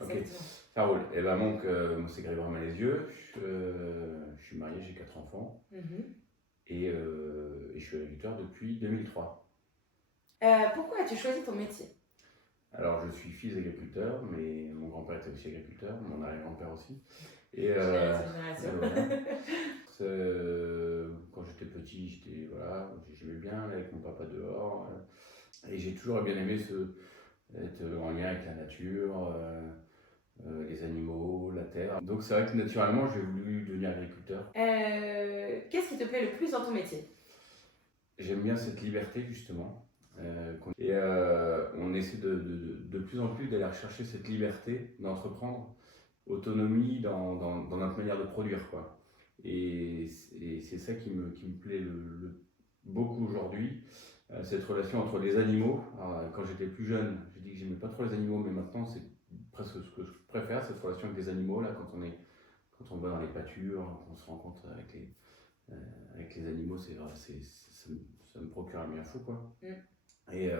Ok, Exactement. ça roule. Et ben donc, moi c'est Grégoire Malezieux, je suis marié, j'ai 4 enfants et je suis agriculteur depuis 2003. Pourquoi as-tu choisi ton métier? Alors je suis fils d'agriculteur, mais mon grand-père était aussi agriculteur, mon arrière-grand-père aussi. Et Génération. voilà. Quand j'étais petit, voilà, j'aimais bien aller avec mon papa dehors. Et j'ai toujours bien aimé être en lien avec la nature, les animaux, la terre. Donc c'est vrai que naturellement, j'ai voulu devenir agriculteur. Qu'est-ce qui te plaît le plus dans ton métier? J'aime bien cette liberté justement. On essaie de plus en plus d'aller rechercher cette liberté d'entreprendre, autonomie dans notre manière de produire, quoi. Et c'est ça qui me plaît beaucoup aujourd'hui, cette relation entre les animaux. Alors, quand j'étais plus jeune, j'ai dit que j'aimais pas trop les animaux, mais maintenant c'est presque ce que je préfère, cette relation avec les animaux, là, quand on va dans les pâtures, qu'on se rencontre avec les animaux, ça me procure un bien fou, quoi. Et,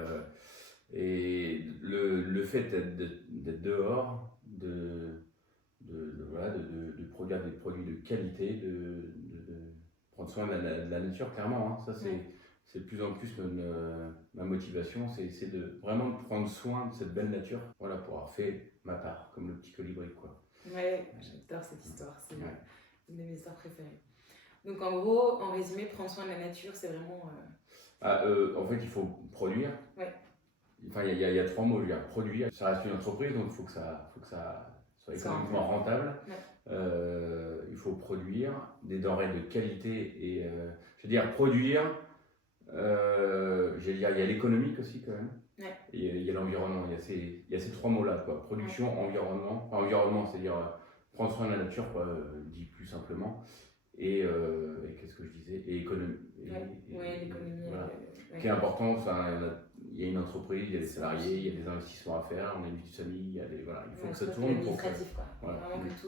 le fait d'être dehors, voilà, de produire des produits de qualité, de prendre soin de la nature, clairement, hein. Ça, c'est de plus en plus ma motivation, c'est de vraiment de prendre soin de cette belle nature, voilà, pour avoir fait ma part, comme le petit colibri, quoi. Ouais, j'adore cette histoire, c'est une de mes histoires préférées. Donc en gros, en résumé, prendre soin de la nature, c'est vraiment... En fait, il faut produire. Ouais. Enfin, il y a 3 mots. Il y a produire, ça reste une entreprise, donc il faut que ça soit économiquement rentable. Ouais. Il faut produire des denrées de qualité et, je veux dire, produire, il y a l'économique aussi quand même. Ouais. Et il y a l'environnement, il y a ces 3 mots-là, quoi. Production, environnement. Enfin, environnement, c'est-à-dire prendre soin de la nature, quoi, dit plus simplement. Et qu'est-ce que je disais? Et économie. L'économie. Voilà. Qui est important, enfin, il y a une entreprise, il y a des salariés, il y a des investissements à faire, on a une vie de famille, voilà, il faut que ça tourne pour que... Quoi. Voilà. Vraiment que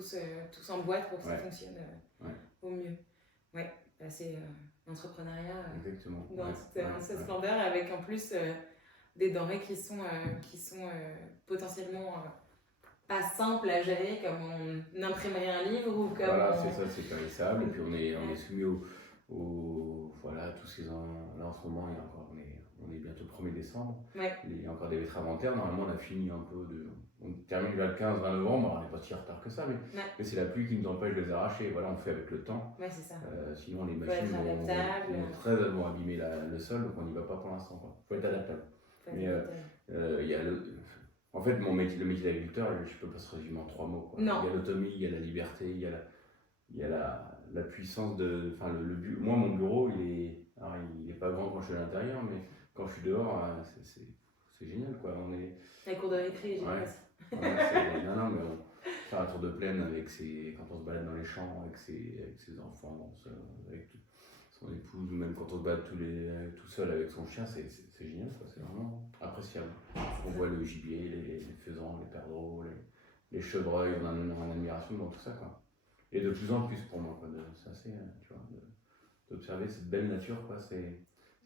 tout s'emboîte pour que ça fonctionne au mieux. Ouais, c'est l'entrepreneuriat Exactement. dans toute sa splendeur, avec en plus des denrées qui sont potentiellement pas simples à gérer, comme on imprimerait un livre ou comme... Voilà, c'est ça, c'est périssable, et puis on est soumis voilà, tout ce qu'ils ont là en ce moment, on est bientôt le 1er décembre, il y a encore des betteraves en terre, normalement on a fini un peu on termine vers le 15-20 novembre, alors on n'est pas si en retard que ça, mais c'est la pluie qui nous empêche de les arracher, voilà, on fait avec le temps. Ouais, c'est ça. Sinon les machines vont abîmer le sol, donc on n'y va pas pour l'instant, quoi. Faut être adaptable. Il y a en fait, le métier d'agriculteur, je ne peux pas se résumer en 3 mots, quoi. Non. Il y a l'autonomie, il y a la liberté, il y a la puissance de... Enfin, moi, mon bureau, il est pas grand quand je suis à l'intérieur, mais quand je suis dehors, c'est génial, quoi. La cour de récré est géniale aussi. Non, mais faire un tour de plaine quand on se balade dans les champs avec ses enfants, avec son épouse, ou même quand on se balade tout seul avec son chien, c'est génial, quoi. C'est vraiment appréciable. On voit le gibier, les faisans, les perdreaux, les chevreuils, on a une admiration devant tout ça, quoi. Et de plus en plus pour moi, quoi. C'est assez, tu vois, d'observer cette belle nature, quoi. C'est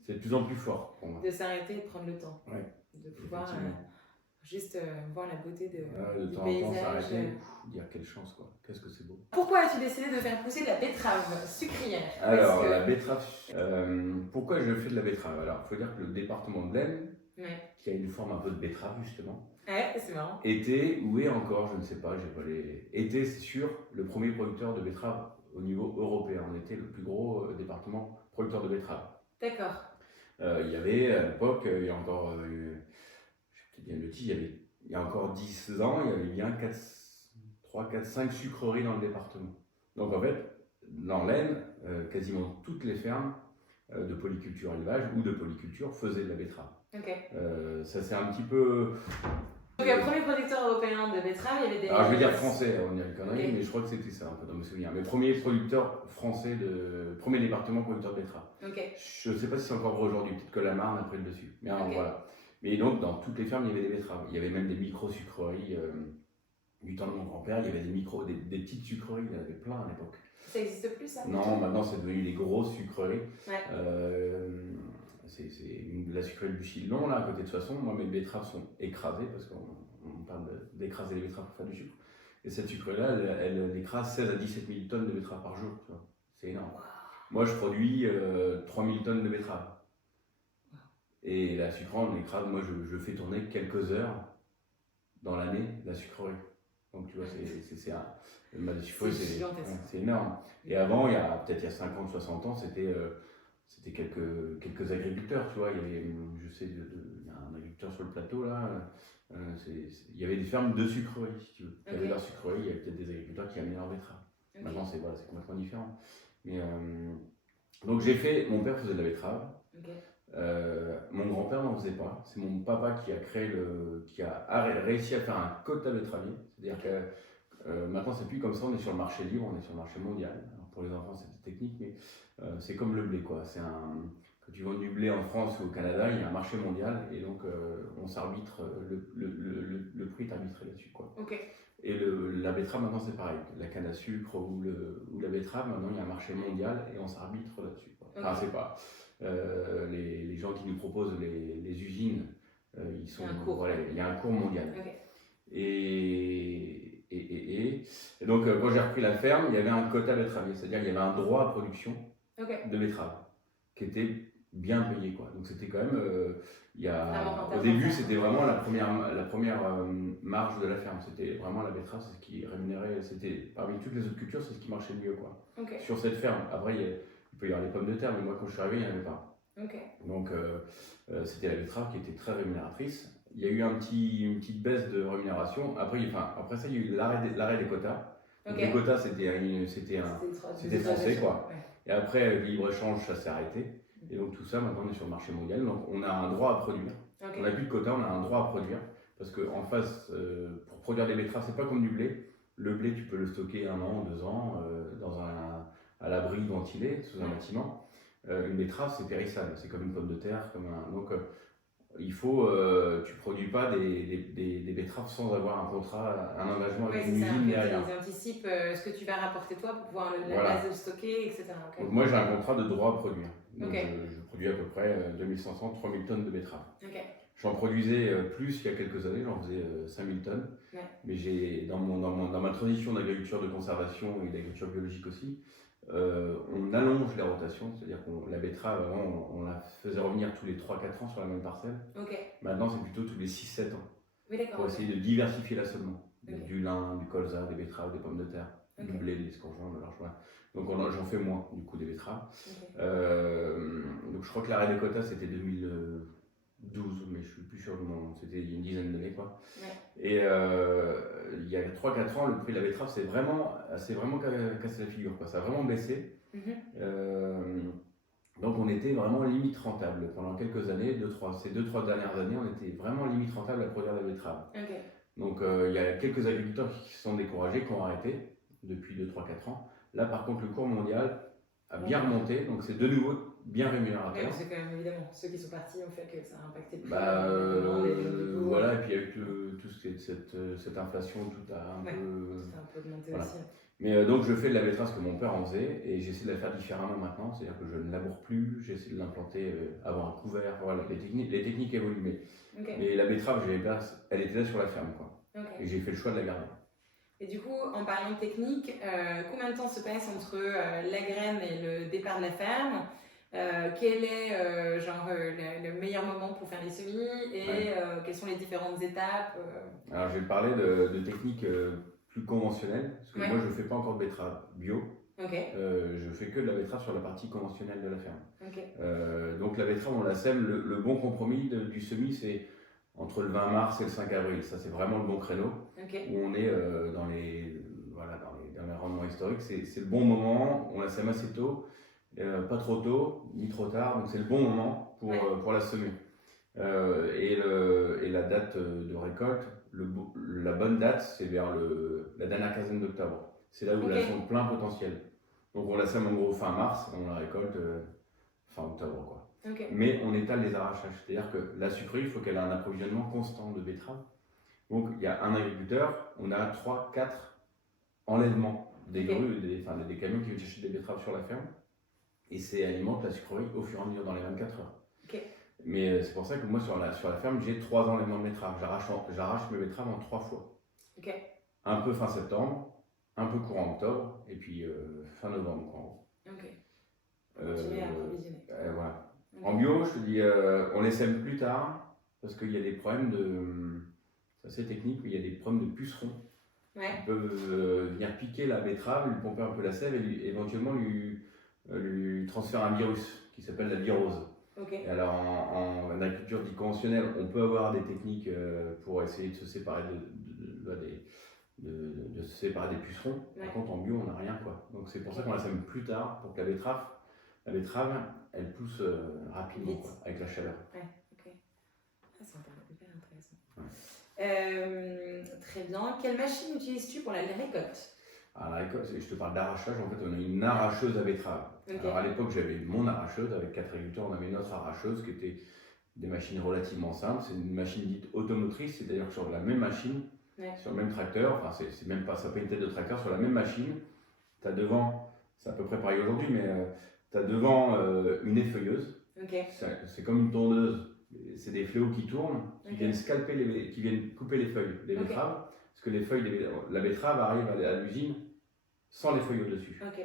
de plus en plus fort pour moi. De s'arrêter et de prendre le temps. Ouais. De pouvoir juste voir la beauté du temps paysage. En temps s'arrêter, dire quelle chance, quoi. Qu'est-ce que c'est beau. Pourquoi as-tu décidé de faire pousser de la betterave sucrière? Alors, la betterave, pourquoi je fais de la betterave? Alors, il faut dire que le département de l'Aisne, qui a une forme un peu de betterave justement, c'est marrant. Était, ou est encore, je ne sais pas, était, c'est sûr, le premier producteur de betterave au niveau européen. On était le plus gros département producteur de betterave. D'accord. Il y avait à l'époque, il y a encore, je te dis un petit, il y a encore 10 ans, il y avait bien 3, 4, 5 sucreries dans le département. Donc en fait, dans l'Aisne, quasiment toutes les fermes de polyculture élevage ou de polyculture faisaient de la betterave. Ça c'est un petit peu... Donc, premier producteur européen de betterave, il y avait des... Alors je vais dire français, on dirait une connerie, mais je crois que c'était ça un peu dans mes souvenirs. Mais premier producteur français, premier département producteur de betterave. Je ne sais pas si c'est encore vrai aujourd'hui, peut-être que la Marne a pris le dessus. Mais voilà. Mais donc dans toutes les fermes, il y avait des betteraves. Il y avait même des micro-sucreries. Du temps de mon grand-père, il y avait des petites sucreries, il y en avait plein à l'époque. Ça n'existe plus ça? Non, maintenant c'est devenu des grosses sucreries. la sucrerie de Bucy-le-Long, là, à côté de Soissons. Moi, mes betteraves sont écrasées, parce qu'on parle d'écraser les betteraves pour faire du sucre. Et cette sucrerie-là, elle écrase 16 à 17 000 tonnes de betteraves par jour. C'est énorme. Wow. Moi, je produis 3 000 tonnes de betteraves. Et la sucrerie, on écrase, moi, je fais tourner quelques heures dans l'année la sucrerie. Donc, tu vois, la sucrerie, c'est énorme. Et avant, il y a 50, 60 ans, c'était quelques agriculteurs, tu vois. Il y avait, il y a un agriculteur sur le plateau, là. Il y avait des fermes de sucreries, si tu veux. Il y avait leur sucrerie, il y avait peut-être des agriculteurs qui amenaient leurs betteraves. Maintenant, c'est complètement différent. Mais, donc, mon père faisait de la betterave. Mon grand-père n'en faisait pas. C'est mon papa qui a réussi à faire un quota betteravier. C'est-à-dire que maintenant, c'est plus comme ça, on est sur le marché libre, on est sur le marché mondial. Alors, pour les enfants, c'est technique, mais c'est comme le blé, quoi. Quand tu vends du blé en France ou au Canada, il y a un marché mondial et donc on s'arbitre, le prix est arbitré là-dessus, quoi. Et la betterave, maintenant, c'est pareil. La canne à sucre ou la betterave, maintenant, il y a un marché mondial et on s'arbitre là-dessus, quoi. Enfin, c'est pas... les gens qui nous proposent les usines, il y a un cours mondial. Et donc, quand j'ai repris la ferme, il y avait un quota betteravier, c'est-à-dire qu'il y avait un droit à production de betteraves qui était bien payé, quoi. Donc, c'était quand même. Au début, c'était vraiment la première marge de la ferme. C'était vraiment la betterave, c'est ce qui rémunérait. C'était parmi toutes les autres cultures, c'est ce qui marchait le mieux, quoi. Sur cette ferme. Après, il peut y avoir les pommes de terre, mais moi, quand je suis arrivé, il n'y en avait pas. Donc, c'était la betterave qui était très rémunératrice. Il y a eu une petite baisse de rémunération. Après ça, il y a eu l'arrêt des quotas. Donc, les quotas, c'était français, quoi. Et après, le libre-échange, ça s'est arrêté. Et donc, tout ça, maintenant, on est sur le marché mondial. Donc, on a un droit à produire. On n'a plus de quotas, on a un droit à produire. Parce qu'en face, pour produire des betteraves, c'est pas comme du blé. Le blé, tu peux le stocker 1 an, 2 ans, à l'abri ventilé, sous un bâtiment. Une betterave, c'est périssable, c'est comme une pomme de terre. Donc, tu produis pas des betteraves sans avoir un contrat, un engagement avec une usine derrière. Ils anticipent ce que tu vas rapporter toi pour pouvoir le stocker, etc. Donc, moi, j'ai un contrat de droit à produire. Donc, je produis à peu près 2500, 3000 tonnes de betteraves. J'en produisais plus il y a quelques années, j'en faisais 5000 tonnes. Mais dans ma transition d'agriculture de conservation et d'agriculture biologique aussi, on allonge les rotations, c'est-à-dire que la betterave, avant, on la faisait revenir tous les 3-4 ans sur la même parcelle. Maintenant, c'est plutôt tous les 6-7 ans. Pour essayer de diversifier l'assolement. Du lin, du colza, des betteraves, des pommes de terre, du blé, des escourgeons, de l'argent. Donc j'en fais moins, du coup, des betteraves. Donc je crois que l'arrêt des quotas, c'était 2012, mais je suis plus sûr du moment. C'était il y a une dizaine d'années, quoi. Et il y a 3-4 ans, le prix de la betterave c'est vraiment cassé la figure, quoi. Ça a vraiment baissé. Donc on était vraiment limite rentable pendant quelques années, ces 2-3 dernières années, on était vraiment limite rentable à produire de la betterave. Donc il y a quelques agriculteurs qui se sont découragés, qui ont arrêté depuis 2-3-4 ans. Là par contre, le cours mondial a bien remonté, donc c'est de nouveau bien rémunérateur. C'est quand même évidemment, ceux qui sont partis ont fait que ça a impacté le prix. Voilà, et puis avec cette inflation, tout a un peu augmenté aussi. Mais donc je fais de la betterave que mon père en faisait et j'essaie de la faire différemment maintenant, c'est-à-dire que je ne laboure plus, j'essaie de l'implanter, avoir un couvert, voilà, les techniques évoluent, mais la betterave, elle était là sur la ferme, quoi. Et j'ai fait le choix de la garder. Et du coup, en parlant de technique, combien de temps se passe entre la graine et le départ de la ferme? Quel est le meilleur moment pour faire les semis et quelles sont les différentes étapes? Alors je vais te parler de techniques plus conventionnelles, parce que moi je ne fais pas encore de betterave bio. Je fais que de la betterave sur la partie conventionnelle de la ferme. Donc la betterave, on la sème, le bon compromis du semis, c'est entre le 20 mars et le 5 avril. Ça, c'est vraiment le bon créneau où on est dans les rendements historiques. C'est le bon moment, on la sème assez tôt, pas trop tôt, ni trop tard, donc c'est le bon moment pour la semer. Et la date de récolte, la bonne date, c'est vers la dernière quinzaine d'octobre. C'est là où elles sont de plein potentiel. Donc on la sème en gros fin mars, on la récolte fin octobre, quoi. Mais on étale les arrachages, c'est-à-dire que la sucrerie, il faut qu'elle ait un approvisionnement constant de betteraves. Donc il y a un agriculteur, on a 3-4 enlèvements des grues, des camions qui viennent chercher des betteraves sur la ferme, et c'est alimente la sucrerie au fur et à mesure dans les 24 heures. Ok. Mais c'est pour ça que moi, sur la ferme, j'ai 3 enlèvements de betteraves. J'arrache mes betteraves en 3 fois. Ok. Un peu fin septembre, un peu courant octobre, et puis fin novembre, en gros. Ok. Continuer à approvisionner. Voilà. Ok. En bio, je te dis, on les sème plus tard, parce qu'il y a des problèmes de... C'est assez technique, mais il y a des problèmes de pucerons. Ouais. Ils peuvent venir piquer la betterave, lui pomper un peu la sève et éventuellement lui transférer un virus qui s'appelle la virose. Ok. Et alors en agriculture dite conventionnelle, on peut avoir des techniques pour essayer de se séparer de se séparer des pucerons. Ouais. Par contre en bio, on n'a rien quoi. Donc c'est pour ça qu'on la sème plus tard pour que la betterave, elle pousse rapidement quoi, avec la chaleur. Ouais. Ok. Ah, c'est hyper intéressant. Ouais. Très bien. Quelle machine utilises-tu pour la récolte? Alors, la récolte, je te parle d'arrachage, en fait, on a une arracheuse à betterave. Ok. Alors, à l'époque, j'avais mon arracheuse, avec 4 agriculteurs, on avait notre arracheuse qui était des machines relativement simples. C'est une machine dite automotrice, c'est-à-dire que sur la même machine, Ouais. sur le même tracteur, enfin, c'est même pas, ça n'a pas une tête de tracteur, sur la même machine, tu as devant, c'est à peu près pareil aujourd'hui, mais tu as devant une effeuilleuse. Ok. C'est comme une tondeuse, c'est des fléaux qui tournent, qui Ok. viennent qui viennent couper les feuilles, les Ok. betteraves. Parce que les feuilles, la betterave arrive à l'usine sans les feuilles au-dessus. Ok.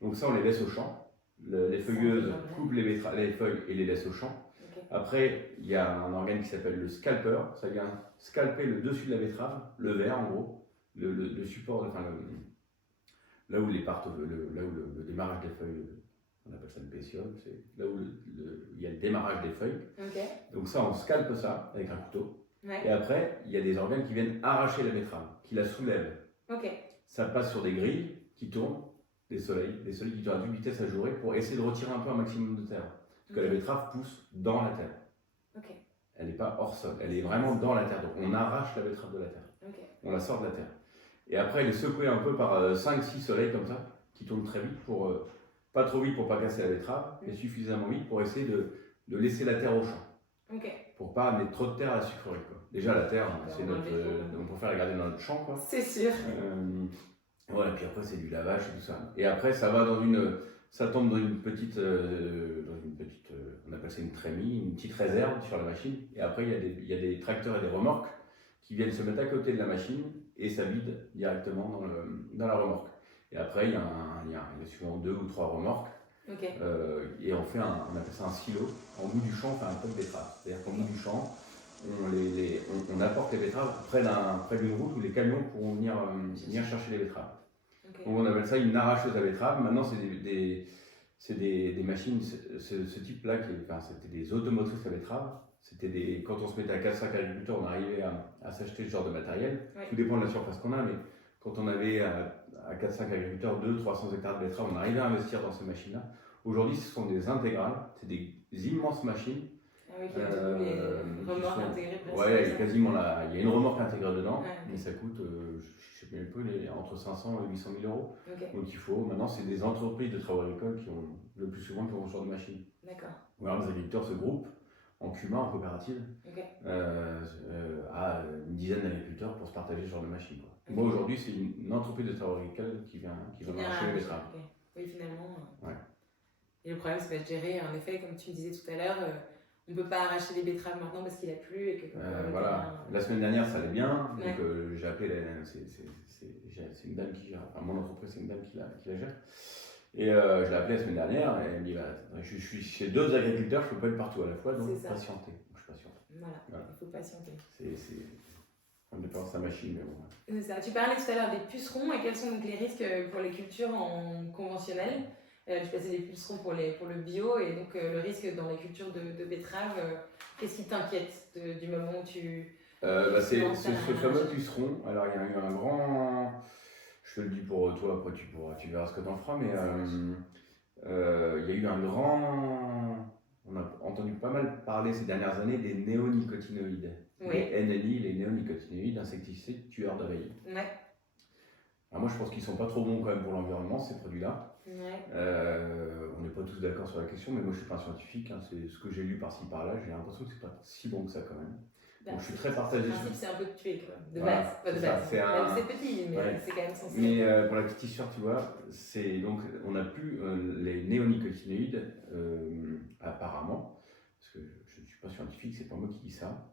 Donc ça, on les laisse au champ. Les feuilleuses coupent les feuilles et les laissent au champ. Ok. Après, il y a un organe qui s'appelle le scalper. Ça vient scalper le dessus de la betterave, le verre en gros, le support, enfin là où le démarrage des feuilles, on appelle ça le pétiole, c'est là où il y a le démarrage des feuilles. Ok. Donc ça, on scalpe ça avec un couteau. Ouais. Et après, il y a des organes qui viennent arracher la betterave, qui la soulèvent. Ok. Ça passe sur des grilles qui tournent, des soleils qui tournent à toute vitesse à jouer pour essayer de retirer un peu un maximum de terre. Parce que la betterave pousse dans la terre. Ok. Elle n'est pas hors sol, elle est vraiment dans la terre. Donc on arrache la betterave de la terre. Ok. On la sort de la terre. Et après, elle est secouée un peu par 5-6 soleils comme ça, qui tournent très vite, pas trop vite pour pas casser la betterave, mais suffisamment vite pour essayer de laisser la terre au champ. Ok. Pour pas amener trop de terre à la sucrerie. Quoi. Déjà, la terre, c'est on préfère la garder dans notre champ. Quoi. C'est sûr. Voilà, puis après, c'est du lavage et tout ça. Et après, ça tombe dans une petite, on appelle ça une trémie, une petite réserve sur la machine. Et après, il y a des tracteurs et des remorques qui viennent se mettre à côté de la machine et ça vide directement dans la remorque. Et après, il y a souvent 2 ou 3 remorques. Okay. Et on appelle ça un silo. En bout du champ, on fait un pot de betteraves. C'est-à-dire qu'en bout du champ, on apporte les betteraves près d'une route où les camions pourront venir chercher les betteraves. Okay. Donc on appelle ça une arracheuse à betteraves. Maintenant, c'est des machines, ce type-là, c'était des automotrices à betteraves. Quand on se mettait à 4-5 agriculteurs, on arrivait à s'acheter ce genre de matériel. Ouais. Tout dépend de la surface qu'on a, mais quand on avait à 4-5 agriculteurs 200-300 hectares de betteraves, on arrivait à investir dans ces machines-là. Aujourd'hui, ce sont des intégrales, c'est des immenses machines. Ah oui, qui ont les remorques intégrées. Ouais, il y a une remorque intégrée dedans, ouais, mais ça coûte, je ne sais pas même plus, entre 500 et 800 000 euros. Okay. Donc maintenant, c'est des entreprises de travaux agricoles qui ont le plus souvent ce genre de machines. D'accord. Ou alors les agriculteurs se groupent en CUMA, en coopérative, okay. À une dizaine d'agriculteurs pour se partager ce genre de machines. Okay. Moi aujourd'hui, c'est une entreprise de travaux agricoles qui vient marcher les betteraves. Okay. Oui, finalement. Ouais. Et le problème, c'est de gérer, en effet, comme tu me disais tout à l'heure, on ne peut pas arracher les betteraves maintenant parce qu'il a plu et que. Voilà. La semaine dernière, ça allait bien, donc j'ai appelé, c'est une dame qui gère, enfin mon entreprise, c'est une dame qui la gère. Et je l'ai appelé la semaine dernière et elle me dit je suis chez 2 agriculteurs, je ne peux pas être partout à la fois, donc patienter. Donc je patiente. Voilà, il faut patienter. On dépend de sa machine, mais bon. C'est ça. Tu parlais tout à l'heure des pucerons et quels sont donc les risques pour les cultures en conventionnel? Tu passais des pucerons pour le bio et donc le risque dans les cultures de betteraves, qu'est-ce qui t'inquiète du moment où tu. C'est ce fameux puceron. Alors il y a eu un grand. Je te le dis pour toi, après tu verras ce que tu en feras, mais il y a eu un grand. On a entendu pas mal parler ces dernières années des néonicotinoïdes. Oui. Les NNI, les néonicotinoïdes, insecticides tueurs d'abeilles. Ouais. Alors moi je pense qu'ils sont pas trop bons quand même pour l'environnement, ces produits-là. Ouais. On n'est pas tous d'accord sur la question, mais moi je suis pas un scientifique, hein, c'est ce que j'ai lu par-ci par-là, j'ai l'impression que c'est pas si bon que ça quand même. Donc je suis très partagé. Le principe, c'est un peu de tuer, quoi. De base. Pas de base. C'est petit, mais c'est quand même censé. Mais pour la petite histoire, tu vois, donc on n'a plus les néonicotinoïdes, apparemment, parce parce que je ne suis pas scientifique, c'est pas moi qui dis ça,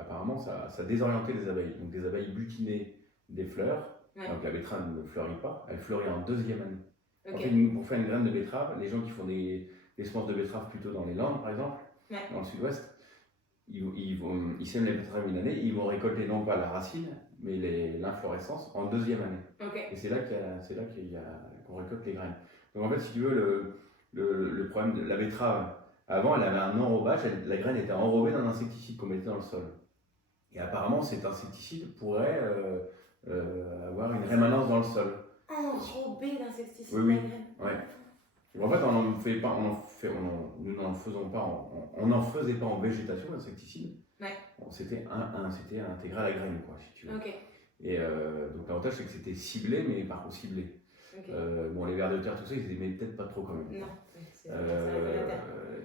apparemment ça désorientait les abeilles. Donc des abeilles butinaient des fleurs, donc la betterave ne fleurit pas, elle fleurit en deuxième année. En fait, pour faire une graine de betterave, les gens qui font des semences de betterave plutôt dans les Landes, par exemple, dans le sud-ouest, ils sèment les betteraves une année, ils vont récolter non pas la racine, mais l'inflorescence en deuxième année. Et c'est là qu'on récolte les graines. Donc en fait, si tu veux, le problème de la betterave, avant, elle avait un enrobage, la graine était enrobée d'un insecticide qu'on mettait dans le sol. Et apparemment, cet insecticide pourrait avoir une rémanence dans le sol. Enrobé d'insecticide. Oui, ouais. En fait, nous n'en faisons pas, on n'en faisait pas en végétation d'insecticide. C'était intégré à la graine, quoi, si tu veux. Et donc l'avantage, c'est que c'était ciblé, mais par contre ciblé. Bon, les vers de terre, tout ça, ils aimaient peut-être pas trop quand même. Non,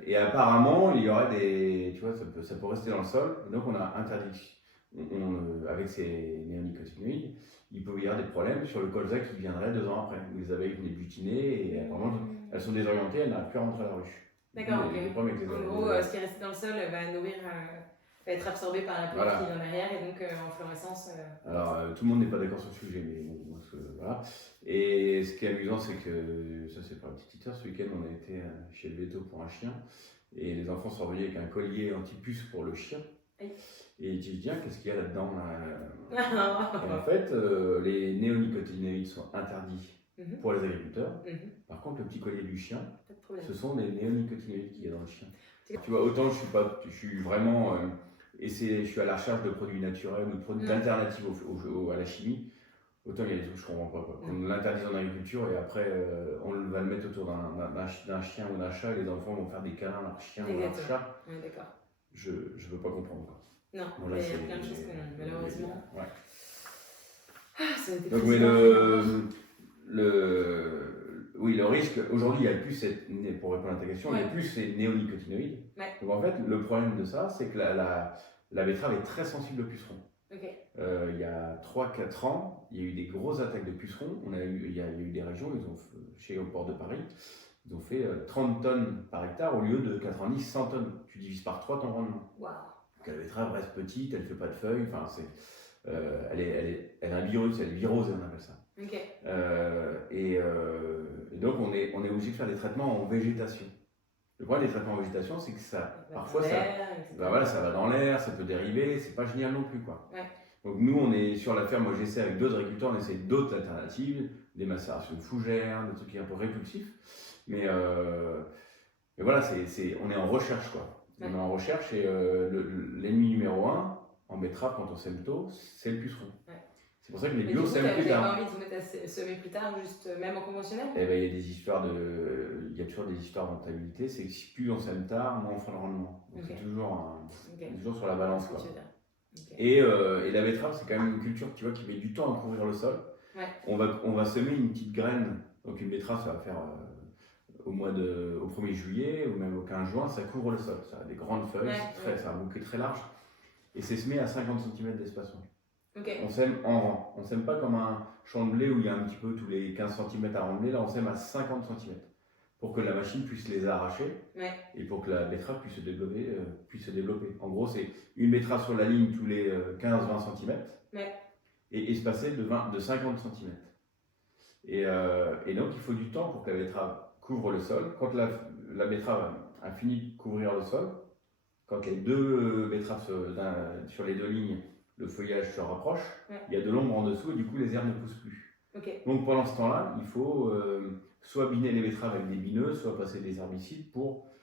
et apparemment, il y aurait tu vois, ça peut rester dans le sol. Et donc on a interdit, avec ces néonicotinoïdes, il peut y avoir des problèmes sur le colza qui viendrait 2 ans après, où les abeilles venaient butiner et apparemment elles sont désorientées, elles n'arrivent plus à rentrer à la ruche. D'accord, ok. En gros, ce qui est resté dans le sol va nourrir, va être absorbé par la plante qui vient derrière et donc en fluorescence. Alors tout le monde n'est pas d'accord sur le sujet, mais bon, voilà. Et ce qui est amusant, c'est que, ça c'est pour la petite histoire, ce week-end on a été chez le veto pour un chien et les enfants sont revenus avec un collier anti-puce pour le chien. Et ils disent, tiens, qu'est-ce qu'il y a là-dedans Et en fait, les néonicotinoïdes sont interdits pour les agriculteurs. Par contre, le petit collier du chien, ce sont les néonicotinoïdes qu'il y a dans le chien. Tu vois, autant je suis vraiment je suis à la recherche de produits naturels ou de produits alternatifs à la chimie, autant il y a des trucs que je ne comprends pas. On l'interdit en agriculture et après on va le mettre autour d'un chien ou d'un chat et les enfants vont faire des câlins à leur chien ou à leur chat. Je ne peux pas comprendre. Quoi. Non, bon, là, il y a plein de choses qu'on malheureusement. Donc, mais le risque, aujourd'hui, il y a plus, pour répondre à ta question, il y a plus ces néonicotinoïdes. Donc en fait, le problème de ça, c'est que la betterave est très sensible aux pucerons. Il y a 3-4 ans, il y a eu des grosses attaques de pucerons. Il y a eu des régions, chez au port de Paris, ils ont fait 30 tonnes par hectare au lieu de 90-100 tonnes. Tu divises par 3 ton rendement. La betterave reste petite, elle ne fait pas de feuilles, elle a un virus, elle est virose, on appelle ça. Et donc on est obligé de faire des traitements en végétation. Le problème des traitements en végétation, c'est que parfois ça va dans l'air, ça peut dériver, c'est pas génial non plus, quoi. Donc nous on est sur la ferme, moi j'essaie avec d'autres agriculteurs, on essaie d'autres alternatives, des macérations de fougères, des trucs qui sont un peu répulsifs, mais voilà, on est en recherche, quoi. On est en recherche et l'ennemi numéro 1 en betterave quand on sème tôt, c'est le puceron. C'est pour ça que les bio sèment plus tard. Vous avez envie de vous mettre à semer plus tard, juste même en conventionnel? Il y a il y a toujours des histoires de rentabilité, c'est que si plus on sème tard, moins on fera le rendement. Donc c'est toujours sur la balance. Quoi. Et la betterave, c'est quand même une culture qui met du temps à couvrir le sol. On va semer une petite graine, donc une betterave, ça va faire au 1er juillet ou même au 15 juin, ça couvre le sol. Ça a des grandes feuilles, ça a un bouquet très large et c'est semé à 50 cm d'espacement. On sème en rang. On ne sème pas comme un champ de blé où il y a un petit peu tous les 15 cm à rang de blé. Là, on sème à 50 cm pour que la machine puisse les arracher et pour que la betterave puisse se développer. En gros, c'est une betterave sur la ligne tous les 15-20 cm et espacée de 50 cm. Et donc, il faut du temps pour que la betterave couvre le sol. Quand la betterave a fini de couvrir le sol, quand les deux betteraves sur les 2 lignes, le feuillage se rapproche, il y a de l'ombre en dessous et du coup les herbes ne poussent plus. Donc pendant ce temps-là, il faut soit biner les betteraves avec des bineuses, soit passer des herbicides pour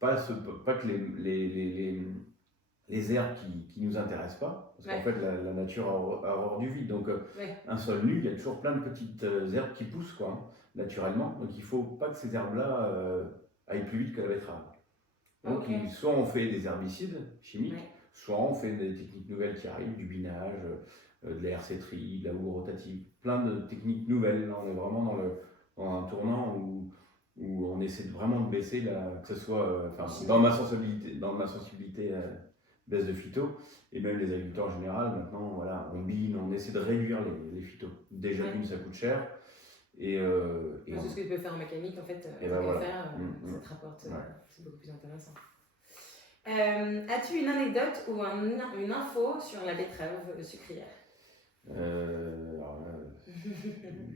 pas que les herbes qui nous intéressent pas, parce qu'en fait la nature a horreur du vide, donc un sol nu, il y a toujours plein de petites herbes qui poussent naturellement, donc il ne faut pas que ces herbes-là aillent plus vite que la betterave. Donc soit on fait des herbicides chimiques, soit on fait des techniques nouvelles qui arrivent, du binage, de la RC-tri, de la houe rotative, plein de techniques nouvelles. Là, on est vraiment dans un tournant où on essaie vraiment de baisser, que ce soit dans ma sensibilité baisse de phyto, et même les agriculteurs en général, maintenant, voilà, on bine, on essaie de réduire les phytos. Déjà, ça coûte cher. C'est ce que tu peux faire en mécanique, en fait, ça te rapporte, c'est beaucoup plus intéressant. As-tu une anecdote ou une info sur la betterave sucrière? Alors là,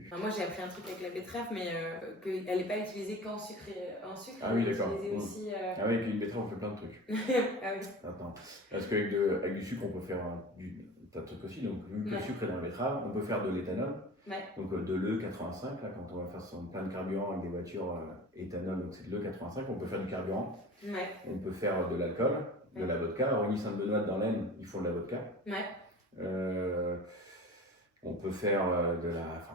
Enfin, moi, j'ai appris un truc avec la betterave, mais qu'elle n'est pas utilisée qu'en sucre, Ah oui, elle est d'accord. utilisée aussi. Ah oui, et puis une betterave, on fait plein de trucs. Ah oui. Attends. Parce qu'avec avec du sucre, on peut faire tas de trucs aussi. Donc, vu que le Ouais. sucre est dans la betterave, on peut faire de l'éthanol. Ouais. Donc, de l'E85, là, quand on va faire plein de carburant avec des voitures éthanol, donc c'est de l'E85, on peut faire du carburant. Ouais. On peut faire de l'alcool, de la vodka. À Rogny-Sainte-Benoît, dans l'Aisne, ils font de la vodka. Ouais. On peut faire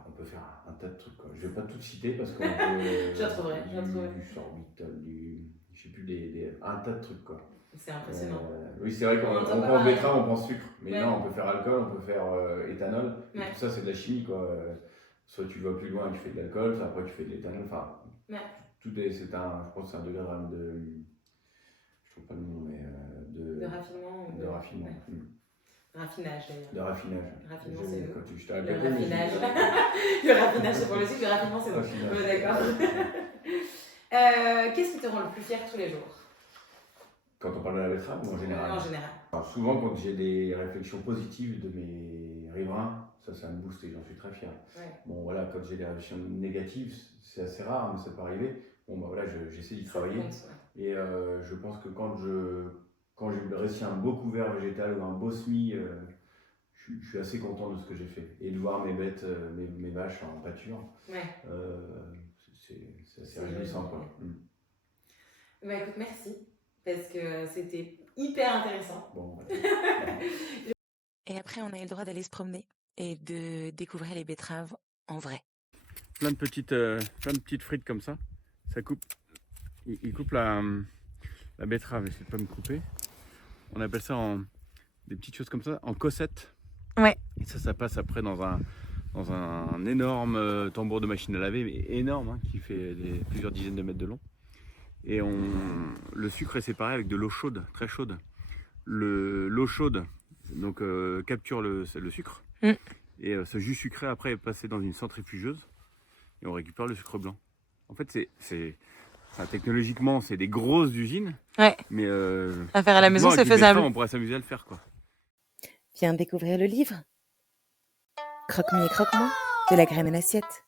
on peut faire un tas de trucs, quoi. Je vais pas tout citer parce qu'on peut. Je retrouverai. Du sorbitol, je sais plus, un tas de trucs, quoi. C'est impressionnant. Oui, c'est vrai qu'on On entend pas pense parler. betterave, on pense sucre. Mais Ouais. non, on peut faire alcool, on peut faire éthanol. Et Ouais. tout ça, c'est de la chimie, quoi. Soit tu vas plus loin et tu fais de l'alcool, soit après tu fais de l'éthanol. Enfin, Ouais. je pense que c'est un degré je trouve pas le nom, mais De raffinement. de raffinement. Ouais. Raffinage d'ailleurs. De raffinage. Raffinement, c'est le. Je t'ai Le répété, mais raffinage. Le raffinage, c'est pour le sucre, le raffinement, c'est bon. Raffinage. Ouais, d'accord. Qu'est-ce qui te rend le plus fier tous les jours? Quand on parle de la betterave ou en général? En général. Alors, souvent, quand j'ai des réflexions positives de mes riverains, ça me booste et j'en suis très fier. Ouais. Bon, voilà, quand j'ai des réflexions négatives, c'est assez rare, mais ça peut arriver. Bon, bah voilà, j'essaie d'y travailler. Et je pense que quand j'ai réussi un beau couvert végétal ou un beau semis, je suis assez content de ce que j'ai fait. Et de voir mes bêtes, mes vaches en pâture, Ouais. c'est assez réjouissant, quoi. Bah écoute, merci. Parce que c'était hyper intéressant. Bon, Et après, on a eu le droit d'aller se promener et de découvrir les betteraves en vrai. plein de petites frites comme ça. Ça coupe. Il coupe la betterave, essaie de pas me couper. On appelle ça des petites choses comme ça, en cossettes. Ouais. Et ça passe après dans un énorme tambour de machine à laver, mais énorme, hein, qui fait plusieurs dizaines de mètres de long. Et le sucre est séparé avec de l'eau chaude, très chaude. L'eau chaude donc, capture le sucre. Et ce jus sucré après est passé dans une centrifugeuse et on récupère le sucre blanc. En fait, technologiquement, c'est des grosses usines. Ouais. Mais à faire à la maison, c'est faisable. On pourrait s'amuser à le faire, quoi. Viens découvrir le livre. Croque-mi et croque-moi de La Graine à l'assiette.